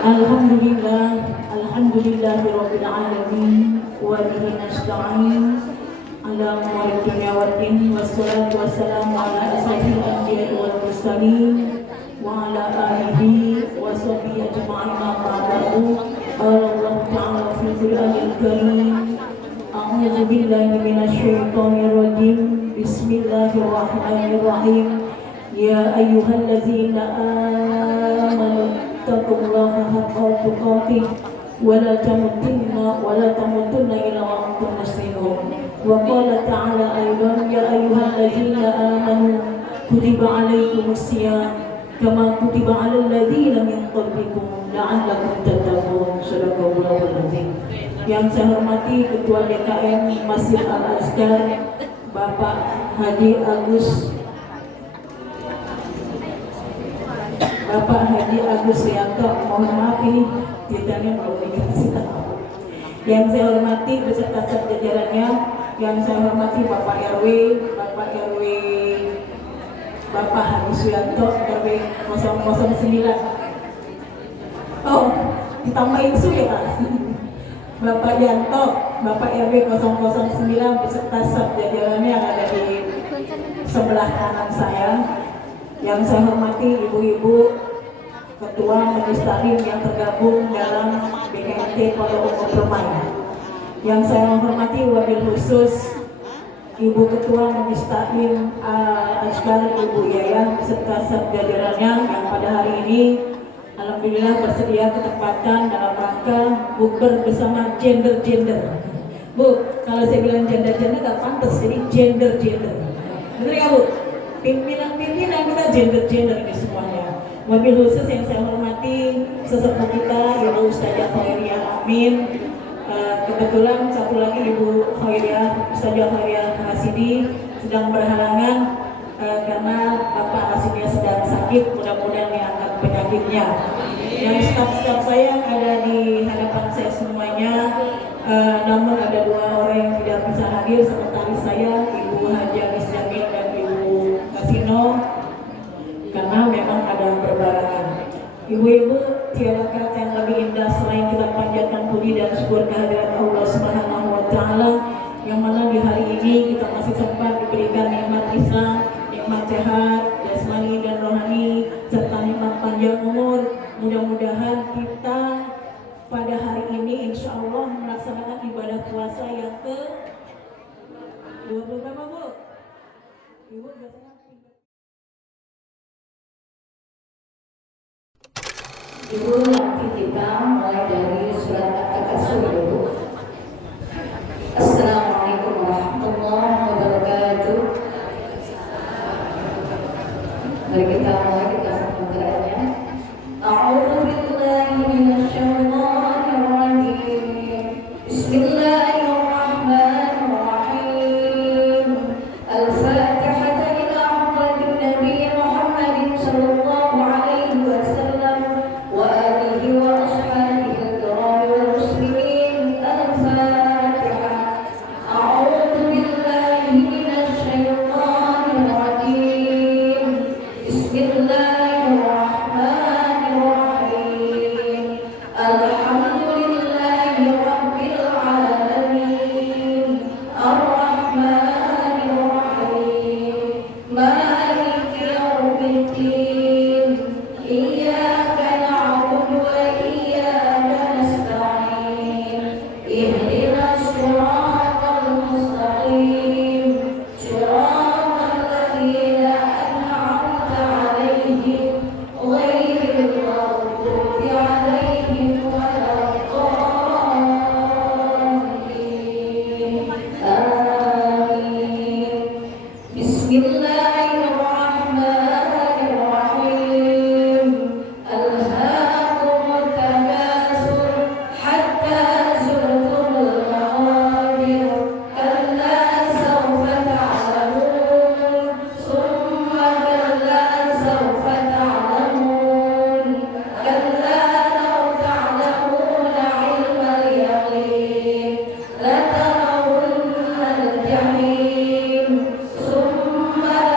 Alhamdulillah, alhamdulillahirabbil alamin wa bihi nasta'in ala umuri dunya waddin wassalatu wassalamu ala asyrofil anbiya'i wal mursalin wa ala alihi wa sahbihi ajma'in amma ba'du. Qala Allah ta'ala fil Qur'anil karim, a'udzu billahi minasyaitonir rajim. Bismillahirrahmanirrahim. Ya ayyuhalladzina amanu taqullaha haqqa tuqatih wa la tamutunna illa wa antum muslimun. Wa qala ta'ala aidan ya ayyuhalladzina amanu kutiba alaikumus shiyam kama kutiba alal ladzina min qablikum la'allakum tattaqun. Shadaqallahul azim. Yang saya hormati Ketua DKM Masjid Al-Azkar Bapak Haji Agus Rianto, mohon maaf ini ditanya belum dikasih tahu. Yang saya hormati beserta jajarannya, yang saya hormati Bapak RW Bapak Haji Suyanto RW 009. Oh, ditambahin Su ya Pak. Bapak Yanto, Bapak RW 009 beserta jajarannya yang ada di sebelah kanan saya. Yang saya hormati ibu-ibu ketua majelis taklim yang tergabung dalam BKMT Pondok Umum Permai. Yang saya hormati wabil khusus Ibu Ketua Majelis Taklim Azkar Ibu Yaya beserta jajarannya yang pada hari ini alhamdulillah bersedia ketempatan dalam rangka bukber bersama gender. Bu, kalau saya bilang gender gak pantas, jadi gender. Bener ya Bu? Pimpinan kita gender ini semuanya. Wabil khusus yang saya hormati sesepuh kita Ibu Ustazah Khairiyah Amin. Kebetulan satu lagi Ibu Ustazah Khairiyah Hasidi sedang berhalangan karena Bapak Hasidinya sedang sakit, mudah-mudahan diangkat penyakitnya. Yang staf saya yang ada di hadapan saya semuanya, namun ada dua orang yang tidak bisa hadir, sekretaris saya Ibu Haji Anis Jamil dan Ibu Kasino, karena memang ada berbarengan. Ibu-ibu, tiada kata yang lebih indah selain kita panjatkan puji dan syukur kehadirat Allah Subhanahu wa Ta'ala, yang mana di hari ini kita masih sempat diberikan nikmat Islam, nikmat sehat, jasmani dan rohani, serta nikmat panjang umur. Mudah-mudahan kita pada hari ini insya Allah melaksanakan ibadah puasa yang ke 20 berapa Bu? Ibu biasanya Ibu, nanti kita mulai dari surat At-Takasur dulu. Assalamualaikum warahmatullahi wabarakatuh. Mari kita mulai, kita pembacanya. A'udzu billahi minasyaitonir rajim. Bismillahirrahmanirrahim. Al-Fatihah ila hadratin Nabi Muhammadin sallallahu alaihi wasallam wa alihi wa ashabihi al-kiram wal muslimin. Al-Fatihah. A'udzu billahi minasyaitonir rajim. Bismillahirrahmanirrahim. Alhamdulillahi rabbil alamin. Ar-Rahmanir Rahim. Maliki yaumiddin. Iyyaka na'budu wa iyyaka nasta'in. Ihdinas siratal mustaqim. Siratal ladzina an'amta 'alaihim ghairil maghdubi 'alaihim waladdallin. Amin. Bismillahirrahmanirrahim. Alhaakumut takasur hatta zurtumul maqabir. Kalla sawfa ta'lamun. Summa kalla sawfa ta'lamun. Kalla law ta'lamuna 'ilmal yaqin latarawunnal jahim. Summa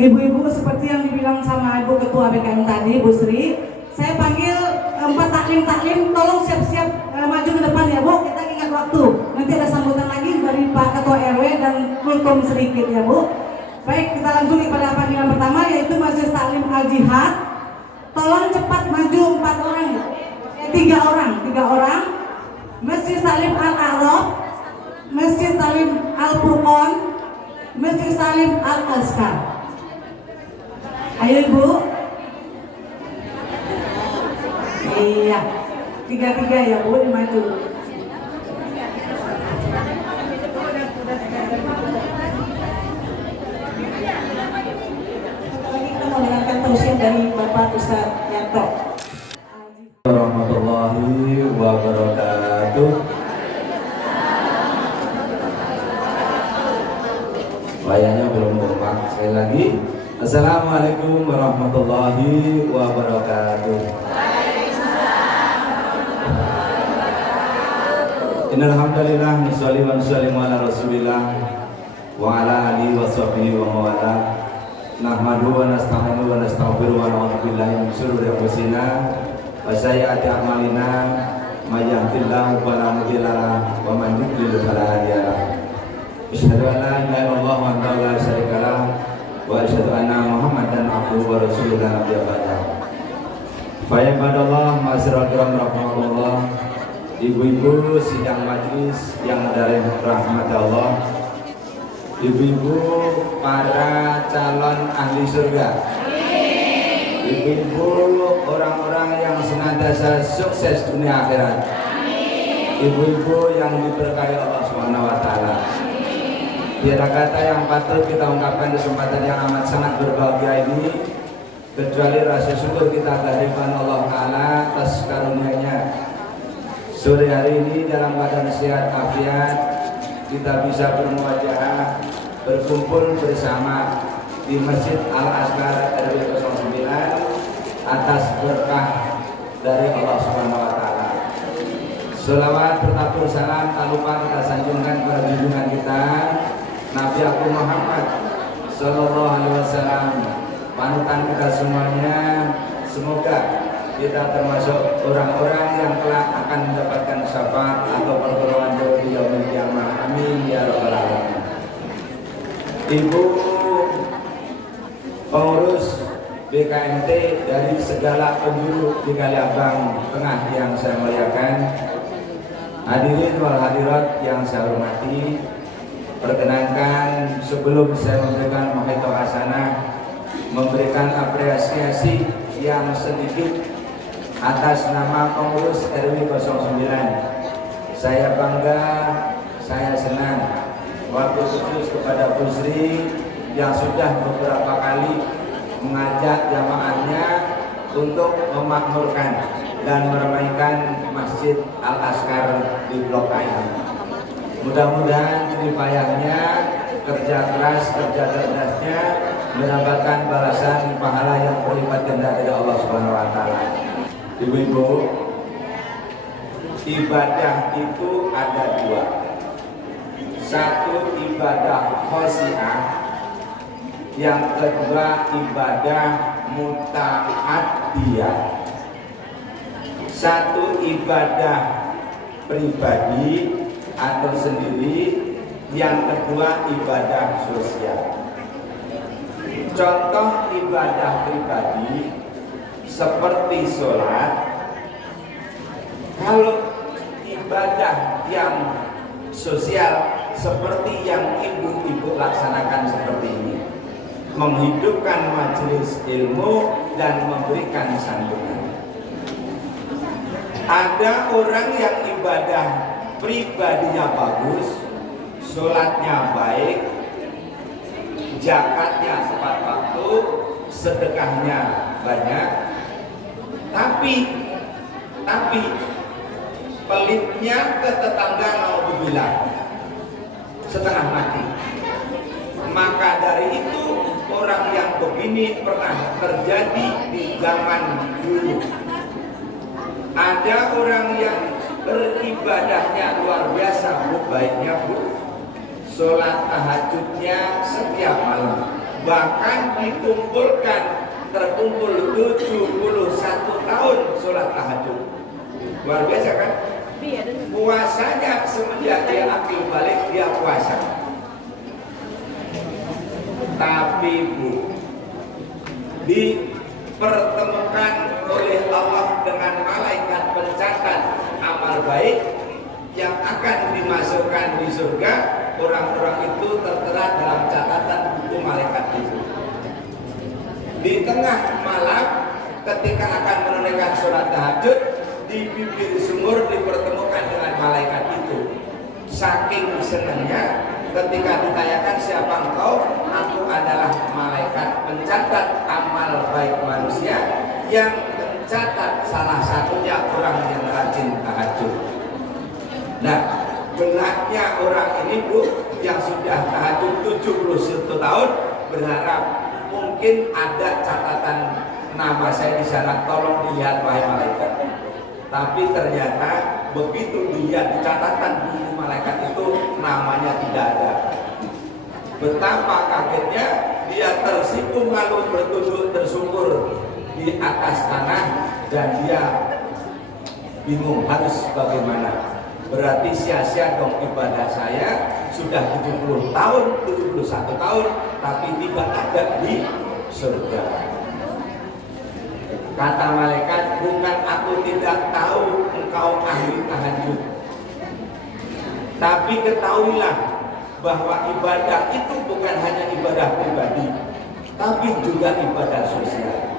Ibu-ibu, seperti yang dibilang sama Ibu Ketua BKM tadi, Bu Sri, saya panggil 4 taklim, tolong siap-siap maju ke depan ya Bu, kita ingat waktu. Nanti ada sambutan lagi dari Pak Ketua RW dan kultum sedikit ya Bu. Baik, kita langsung kepada panggilan pertama, yaitu Majelis Taklim Al-Jihad. Tolong cepat maju 4 orang, 3 orang. Masjid Taklim Al-A'raf, Masjid Taklim Al-Furqan, Masjid Taklim Al-Azkar. Ayo Ibu. Iya, 3 ya Bu, dimaju. Kita mau dengarkan tausiah dari Bapak Ustadz Yanto. Warahmatullahi wabarakatuh. Layarnya belum kompak. Sekali lagi, Assalamualaikum warahmatullahi wabarakatuh. Innal hamdalillah nusolli wa nusallimu ala Rasulillah wa ala alihi wa sahbihi wa mawala. Nahmadu wa nasta'inu wa nastaghfiru wa na'udzu billahi min shururi anfusina wa sayyiati a'malina may yahdihillahu fala mudilla lahu wa man yudlil fala hadiya lahu. Asyhadu an la ilaha illallah wa la syarika lahu wa asyhadu anna Muhammadan abduhu wa rasuluhu la nabiyya ba'dahu. Fa ya ibadallah ma'asyiral kiram rahimakumullah. Ibu-ibu sidang majlis yang dari rahmat Allah, ibu-ibu para calon ahli surga, ibu-ibu orang-orang yang senantiasa sukses dunia akhirat, ibu-ibu yang diberkahi Allah Subhanahu wa taala. Tiada kata yang patut kita ungkapkan di kesempatan yang amat sangat berbahagia ini kecuali rasa syukur kita kehadiran Allah taala atas karunia-Nya. Sore hari ini dalam badan sehat afiat kita bisa bermuajahah berkumpul bersama di Masjid Al-Azkar RW 09 atas berkah dari Allah Subhanahu wa taala. Selawat bertabur salam tak lupa kita sanjungkan kepada junjungan kita Nabi Agung Muhammad sallallahu alaihi wasallam, panutan kita semuanya. Semoga kita termasuk orang-orang yang kelak akan mendapatkan syafaat atau pertolongan dari yaumil qiyamah. Amin ya rabbal alamin. Ibu pengurus BKMT dari segala penjuru di Kaliabang Tengah yang saya muliakan, hadirin wal hadirat yang saya hormati, perkenankan sebelum saya memberikan mahito hasanah, memberikan apresiasi yang sedikit atas nama pengurus RW 09. Saya bangga, saya senang waktu khusus kepada Bu Sri yang sudah beberapa kali mengajak jamaahnya untuk memakmurkan dan meramaikan Masjid Al-Azkar di Blok A ini. Mudah-mudahan jerih payahnya, kerja keras, kerja cerdasnya mendapatkan balasan pahala yang berlipat ganda dari Allah Subhanahu wa taala. Ibu-ibu, ibadah itu ada 2. Satu ibadah khosiah, yang kedua ibadah muta'addiyah. Satu ibadah pribadi atau sendiri, yang kedua ibadah sosial. Contoh ibadah pribadi seperti sholat. Kalau ibadah yang sosial seperti yang ibu-ibu laksanakan seperti ini, menghidupkan majelis ilmu dan memberikan santunan. Ada orang yang ibadah pribadinya bagus, sholatnya baik, zakatnya tepat waktu, sedekahnya banyak, tapi pelitnya ke tetangga naudzubillah setengah mati. Maka dari itu orang yang begini pernah terjadi di zaman dulu. Ada orang yang beribadahnya luar biasa, bu, baiknya bu, sholat tahajudnya setiap malam, bahkan terkumpul 71 tahun sholat tahajud. Luar biasa kan? Puasanya semenjak dia akil balik dia puasa. Tapi Bu, dipertemukan oleh Allah dengan malaikat pencatat amal baik yang akan dimasukkan di surga. Orang-orang itu tertera dalam catatan buku malaikat itu. Di tengah malam ketika akan menunaikan sholat tahajud, di bibir sumur dipertemukan dengan malaikat itu. Saking senangnya ketika ditanyakan siapa engkau, aku adalah malaikat pencatat amal baik manusia yang mencatat salah satunya orang yang rajin tahajud. Nah, benaknya orang ini Bu yang sudah tahajud 71 tahun berharap mungkin ada catatan nama saya di sana, tolong dilihat wahai malaikat. Tapi ternyata begitu dilihat catatan buku malaikat itu namanya tidak ada. Betapa kagetnya dia tersinggung lalu bertunduk tersungkur di atas tanah dan dia bingung harus bagaimana. Berarti sia-sia dong ibadah saya sudah 70 tahun, 71 tahun tapi tidak ada di surga. Kata malaikat, bukan aku tidak tahu engkau ahli tahajud, tapi ketahuilah bahwa ibadah itu bukan hanya ibadah pribadi, tapi juga ibadah sosial.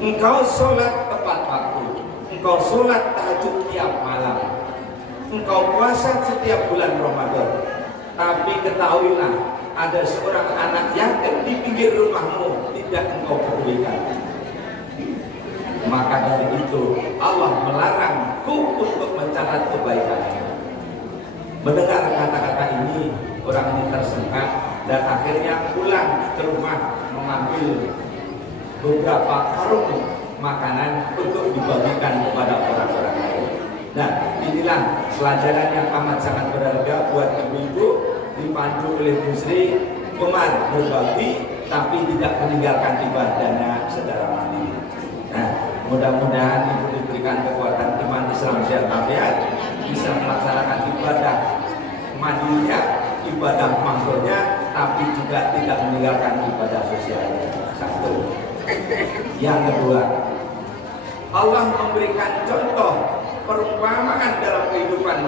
Engkau sholat tepat waktu, engkau sholat tahajud tiap malam, engkau puasa setiap bulan Ramadan, tapi ketahuilah ada seorang anak yatim di pinggir rumahmu tidak engkau pedulikan. Maka dari itu Allah melarangku untuk mencatat kebaikannya. Mendengar kata-kata ini, orang ini tersentak dan akhirnya pulang ke rumah mengambil beberapa karung makanan untuk dibagikan kepada orang-orang lain. Nah, inilah pelajaran yang amat sangat berharga buat ibu-ibu, dipandu oleh Bu Sri, gemar berbagi tapi tidak meninggalkan ibadahnya secara mandiri. Nah, mudah-mudahan ibu diberikan kekuatan iman Islam sehat walafiat, bisa melaksanakan ibadah mandirinya, ibadah makhluknya, tapi juga tidak meninggalkan ibadah sosialnya. Satu. Yang kedua, Allah memberikan contoh perumpamaan dalam kehidupan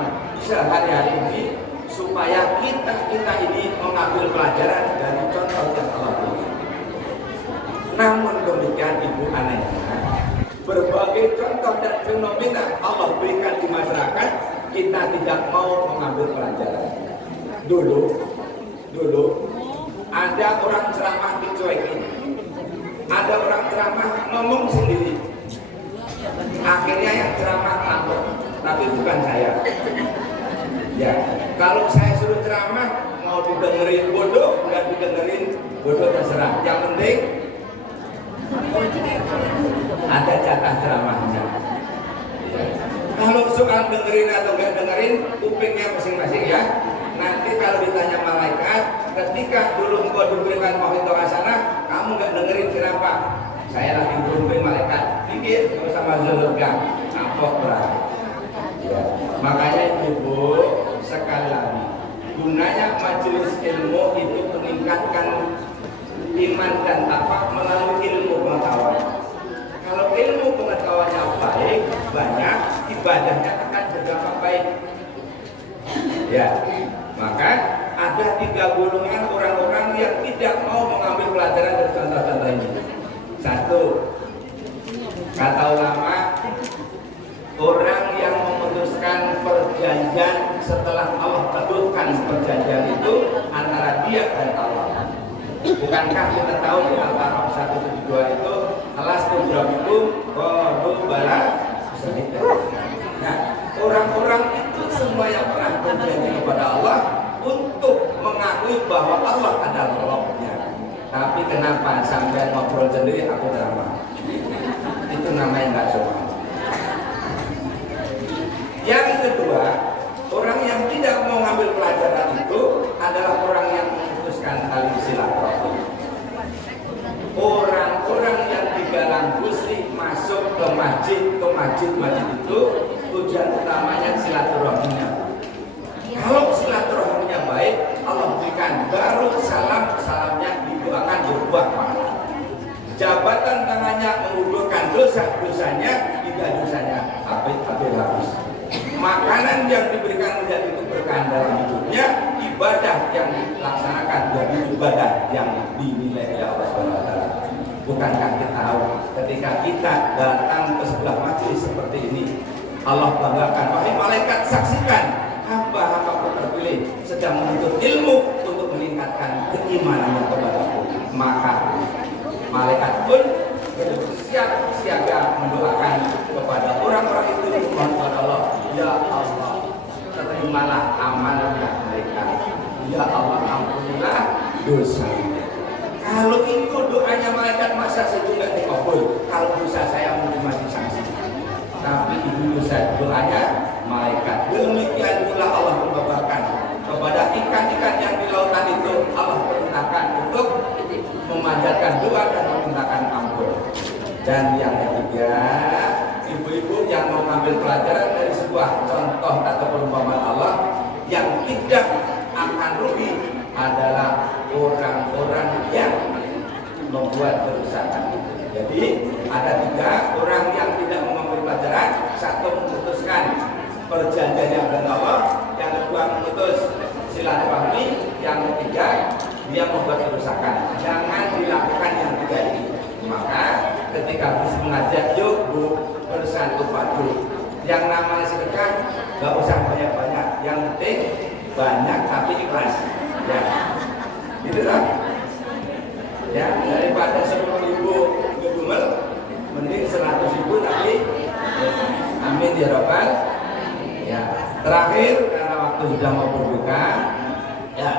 sehari-hari ini supaya kita ini mengambil pelajaran dari contoh yang Allah berikan. Namun demikian ibu anehnya, berbagai contoh dan fenomena Allah berikan di masyarakat, kita tidak mau mengambil pelajaran. Dulu ada orang ceramah dicuekin, ada orang ceramah ngomong sendiri. Akhirnya yang ceramah tampok, tapi bukan saya. Ya, kalau saya suruh ceramah mau didengerin bodoh, nggak didengerin bodoh terserah. Yang penting ada jatah ceramahnya. Ya. Kalau soal dengerin atau nggak dengerin, kupingnya masing-masing ya. Nanti kalau ditanya malaikat, ketika dulu engkau diberikan mau'izah hasanah, kamu nggak dengerin kenapa? Saya lagi berunding malaikat, pikir sama surga, nampok berarti. Ya. Makanya ibu sekali lagi, gunanya majelis ilmu itu meningkatkan iman dan takwa melalui ilmu pengetahuan. Kalau ilmu pengetahuannya baik, banyak, ibadahnya akan berdampak baik. Ya, maka ada 3 golongan orang-orang yang tidak mau mengambil pelajaran dari contoh-contoh ini. 1, kata ulama, orang yang memutuskan perjanjian setelah Allah teduhkan perjanjian itu antara dia dan Allah. Bukankah kita tahu di Al-Baqarah 172 itu alas itu bala. Nah, orang-orang itu semua yang pernah berjanji kepada Allah untuk mengakui bahwa Allah adalah Rabbnya. Tapi kenapa sampai ngobrol sendiri aku ceramah? Itu namanya nggak sopan. Yang kedua, orang yang tidak mau ngambil pelajaran itu adalah orang yang memutuskan tali silaturahmi. masjid-masjid itu tujuan utamanya silaturahminya. Kalau silaturahminya baik, Allah berikan, baru salamnya didoakan berbuah pahala. Jabatan tangannya menguburkan dosanya, tidak dosanya habis habis. Makanan yang diberikan menjadi keberkahan dalam hidupnya, ibadah yang dilaksanakan jadi ibadah yang dinilai oleh Allah SWT. Bukankah kita tahu ketika kita datang ke sebuah majelis seperti ini, Allah banggakan, wahai malaikat saksikan hamba-hambaku terpilih sedang menuntut ilmu untuk meningkatkan keimanannya kepadaku. Maka malaikat pun bersiap siaga mendoakan kepada orang-orang itu memohon kepada Allah, ya Allah, terimalah amalnya mereka. Ya Allah, ampunilah dosa. Kalau itu doanya malaikat, masa saya tidak dikabul? Kalau dosa saya mungkin masih sanksi. Tapi itu dosa doanya malaikat. Demikian pula Allah membabarkan kepada ikan-ikan yang di lautan itu, Allah perintahkan untuk memanjatkan doa dan memintakan ampun. Dan yang ketiga, ibu-ibu yang mau mengambil pelajaran dari sebuah contoh atau perumpamaan Allah yang tidak akan rugi adalah orang-orang yang membuat kerusakan. Jadi ada 3 orang yang tidak mengambil pelajaran. Satu memutuskan perjanjian dengan Allah, yang kedua memutus silaturahmi, yang ketiga dia membuat kerusakan. Jangan dilakukan yang 3 ini. Maka ketika habis mengajak, yuk bu bersatu padu. Yang namanya sedekah gak usah banyak-banyak, yang penting banyak tapi ikhlas. Ya, gitu lah. Ya, daripada 10.000 ngedumel, mending 100.000 tapi amin ya Rabbal. Ya, terakhir karena waktu sudah mau berbuka, ya,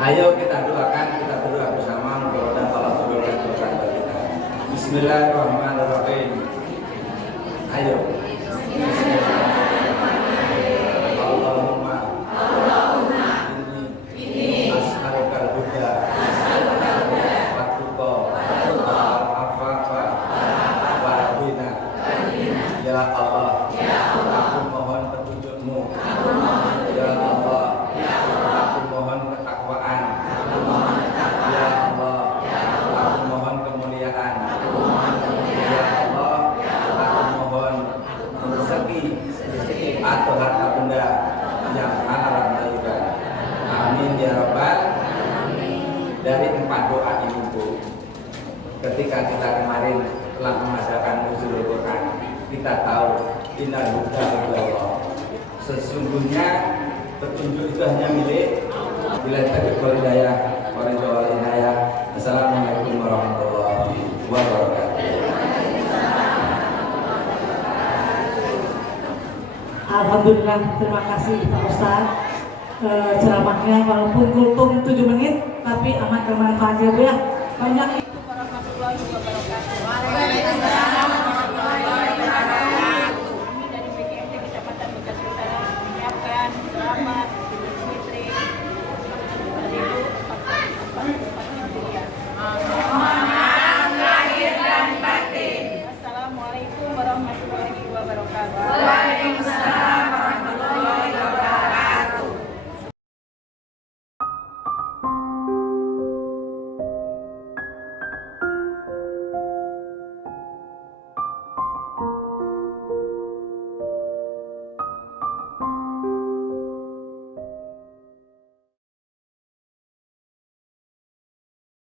ayo kita doakan, kita berdoa bersama mudah-mudahan Allah turunkan berkat bagi kita. Bismillahirrahmanirrahim. Ayo. Ya Allah, aku mohon petunjuk-Mu. Ya Allah, aku mohon ketakwaan. Ya Allah, aku mohon kemuliaan. Ya Allah, aku mohon rezeki atau harta benda yang halal dan thayyib. Amin ya Rabbal. Dari 4 doa ini, Bu, ketika kita kemarin telah mengadakan nuzul Quran, kita tahu innal huda Allah. Sesungguhnya petunjuk itu hanya milik bila taufiq wal hidayah wal hidayah. Assalamualaikum warahmatullahi wabarakatuh. Alhamdulillah, terima kasih Pak Ustaz. Ceramahnya walaupun kultum 7 menit tapi amat bermanfaat ya Bu ya. Banyak Warahmatullahi wabarakatuh.